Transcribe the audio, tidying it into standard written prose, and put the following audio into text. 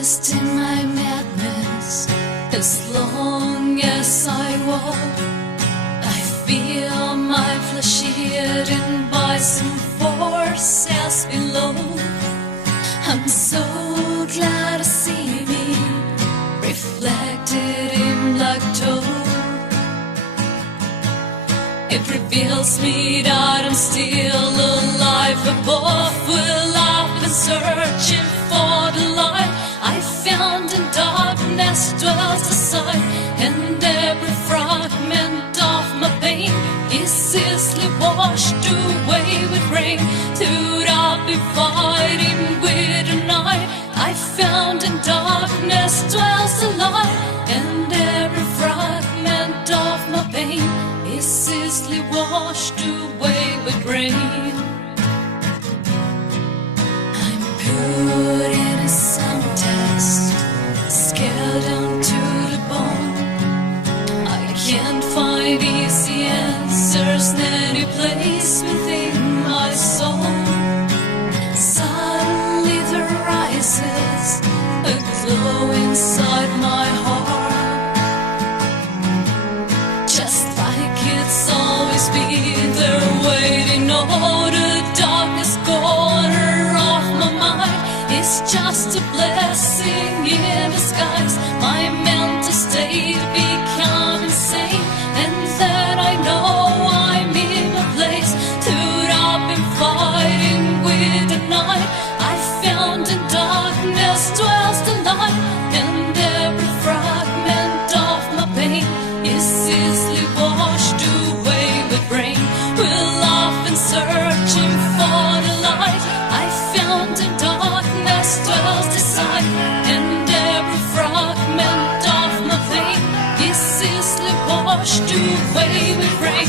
rest in my madness. As long as I walk, I feel my flesh hidden by some forces below. I'm so glad to see me reflected in black tow. It reveals me that I'm still alive above. Well, I've been searching for the light I found in darkness dwells the sight, and every fragment of my pain is easily washed away with rain. Through I've been fighting with the night I found in darkness dwells the light, and every fragment of my pain is easily washed away with rain. I'm put in a some test, scared down to the bone. I can't find easy answers in any place within my soul. Suddenly there rises a glow inside my heart, just like it's always been there waiting. Oh, the darkest corner of my mind is just a blessing in disguise. My mental state become insane, and that I know I'm in a place. Dude, I've been fighting with the night I found in darkness dwells the light, and every fragment of my pain is easily washed away with rain. Well, I've been searching for the light I found in darkness dwells the sight, and every fragment of my pain is easily washed away with rain.